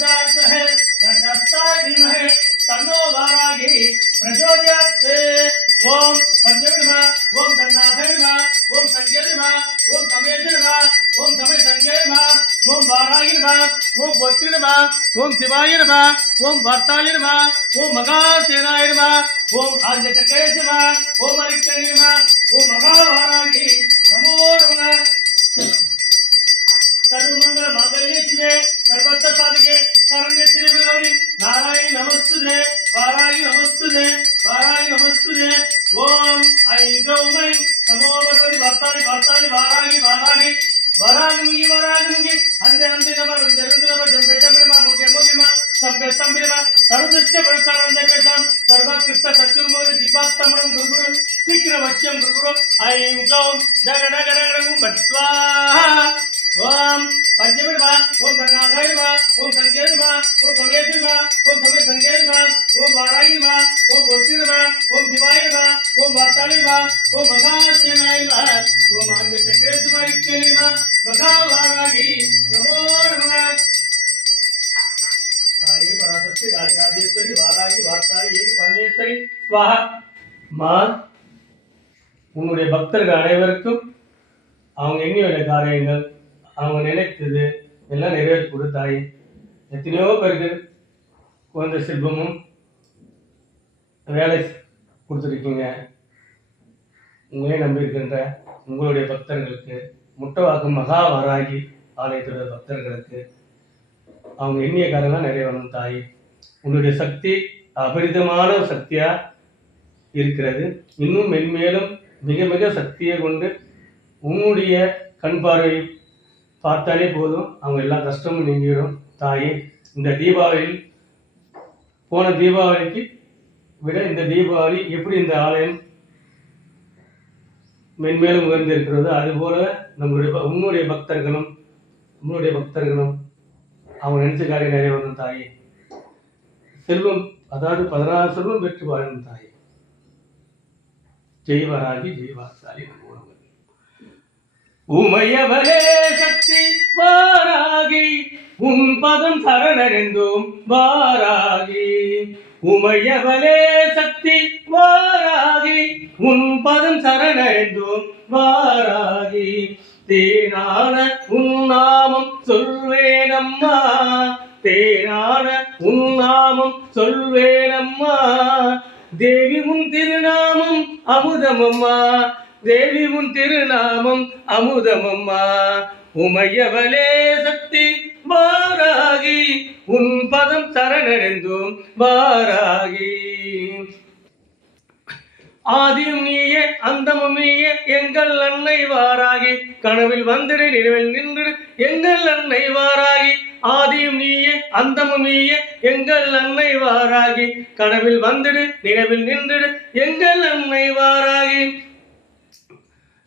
प्रचोदयात्महे तन्नस्ताय धीमहि तन्नो वाराहि प्रचोदयात्। ओम पंचमे नमः, ओम गन्नाथाय नमः, ओम संज्ञाय नमः, ओम समेत नमः, ओम समय संज्ञाय नमः, ओम वाराहि नमः, ओम गोत्री नमः, ओम शिवाय नमः, ओम वर्ताय नमः, ओम मगासेनाय नमः, ओम आर्यचक्राय नमः, ओम अरिक्याय नमः, ओम मगावाराहि नमो नमः। सर्वमंगल मांगल्ये शिवे सर्वत्र साधिके शरण्ये गौरी नारायणी नमस्तुते वाराही नमस्तुते वाराही नमस्तुते। ओम ऐं गौं ऐं नमो भगवति वार्ताली वार्ताली वाराही वाराही वाराही अंदे अंदे नमः रुद्र जंबे जंबे मा मोगे मोगे मा संबे संबे मा सर्वदृष्ट परसानंद वेदाम सर्वकृष्ण सत्युर्मोहि दिव्यात्मनं गुरुगुरु शीघ्र वश्यं गुरुगुरु ऐं गौं डग डग डग डग बट्वा। ओम पंचमे नमः, ओम गन्नाथाय नमः, ओम संज्ञाय नमः, ओम समेत नमः, ओम समय संज्ञाय नमः, ओम वाराही नमः, ओम गोत्री नमः, ओम शिवाय नमः, ओम वर्ताय नमः, ओम मगासेनाय नमः, ओम आर्यचक्राय नमः, मगावाराही नमो नमः। ताये पराशक्ति राजराजेश्वरी वाराही वार्ताली एक परमेश्वरी स्वाहा। मां உன்னுடைய பக்தர்கள் அனைவருக்கும் அவங்க எண்ணி வந்த காரியங்கள் அவங்க நினைத்தது எல்லாம் நிறைவேற்றி கொடுத்தாய். எத்தனையோ பேருக்கு குழந்தை செல்வமும் வேலை கொடுத்துருக்கீங்க. உங்களே நம்பியிருக்கின்ற உங்களுடைய பக்தர்களுக்கு முட்டவாக்கும் மகாவாராகி ஆலயத்தோட பக்தர்களுக்கு அவங்க எண்ணிய காரியம்லாம் நிறைவேறணும் தாய். உன்னுடைய சக்தி அபரிதமான சக்தியா இருக்கிறது. இன்னும் மென்மேலும் மிக மிக சக்தியை கொண்டு உன்னுடைய கண் பார்வை பார்த்தாலே போதும் அவங்க எல்லா கஷ்டமும் நீங்கிடும் தாயே. இந்த தீபாவளியில் போன தீபாவளிக்கு விட இந்த தீபாவளி எப்படி இந்த ஆலயம் மென்மேலும் உயர்ந்திருக்கிறதோ அதுபோல உன்னுடைய பக்தர்களும் அவங்க நினைச்ச காரியம் நிறைவேறணும் தாயே. செல்வம் அதாவது 16 செல்வம் பெற்று வாழணும் தாயே. ஜெய்வராகி ஜெய்வாசாலி உமையவளே சக்தி வாராகி உன் பதம் சரணடைந்தோம் வாராகி. உமையவளே சக்தி வாராகி உன் பதம் சரணடைந்தோம் வாராகி. தேனான உன் நாமம் சொல்வேனம்மா தேனான உன் நாமம் சொல்வேனம்மா. தேவி உன் திருநாமம் அமுதமம்மா தேவி உன் திருநாமம் அமுதமம்மா. உமையவளே சக்தி வாராகி உன் பதம் சரணடைந்தோம் வாராகி. ஆதியும் நீயே அந்தமும் நீயே எங்கள் அன்னை வாராகி. கனவில் வந்துடு நினைவில் நின்று எங்கள் அன்னை வாராகி. ஆதியும் நீயே அந்தமும் நீயே எங்கள் அன்னை வாராகி. கனவில் வந்துடு நினைவில் நின்று எங்கள் அன்னை வாராகி.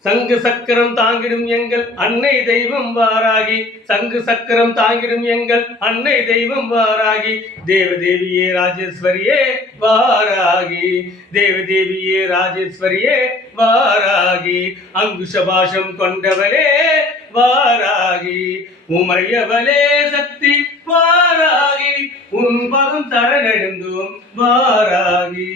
சங்கு சக்கரம் தாங்கிடும் எங்கள் அன்னை தெய்வம் வாராகி. சங்கு சக்கரம் தாங்கிடும் எங்கள் அன்னை தெய்வம் வாராகி. தேவதேவியே ராஜேஸ்வரியே வாராகி. தேவதேவியே ராஜேஸ்வரியே வாராகி. அங்குஷ பாஷம் கொண்டவளே வாராகி. உமையவளே சக்தி வாராகி உன் பதம் சரணடைந்தோம் வாராகி.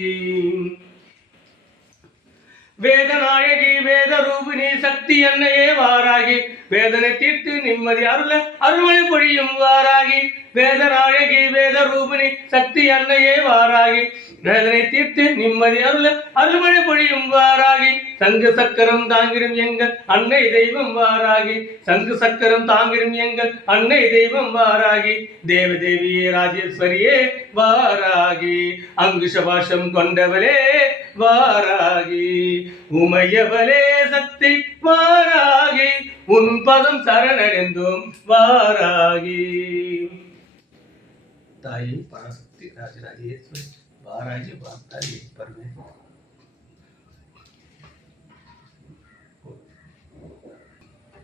வேதநாயகி வேத ரூபிணி சக்தி அன்னையே வாராகி. வேதனை தீர்த்து நிம்மதி அருள்மழை பொழியும் வாராகி. வேதநாயகி வேத ரூபிணி சக்தி அன்னையே வாராகி. வேதனை தீர்த்து நிம்மதி அருள்மழை பொழியும் வாராகி. சங்கு சக்கரம் தாங்கிடும் எங்கள் அன்னை தெய்வம் வாராகி. சங்கு சக்கரம் தாங்கிடும் எங்கள் அன்னை தெய்வம் வாராகி. தேவதேவியே ராஜேஸ்வரியே வாராகி. அங்குஷ பாஷம் கொண்டவளே வாராகி. உமையவளே சக்தி வாராகி உன் பதம் சரணடைந்தோம் வாராகி. தாயே பராசக்தி ராஜராஜேஸ்வரி வாராகி வார்த்தாரி பரமே.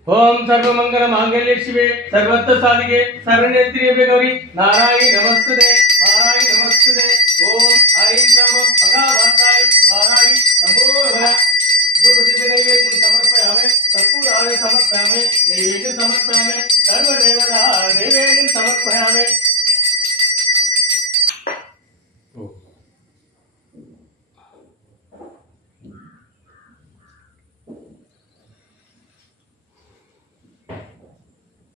ओम सर्वमंगल मांगल्ये शिवे सर्वत्र साधिके शरण्ये गौरी नारायणी नमस्तुते वाराही नमस्तुते। ओम ऐं नमः भगवताय वाराही नमो नमः। धूप दीप नैवेद्यं समर्पयामि कर्पूराय समर्पयामि नैवेद्यं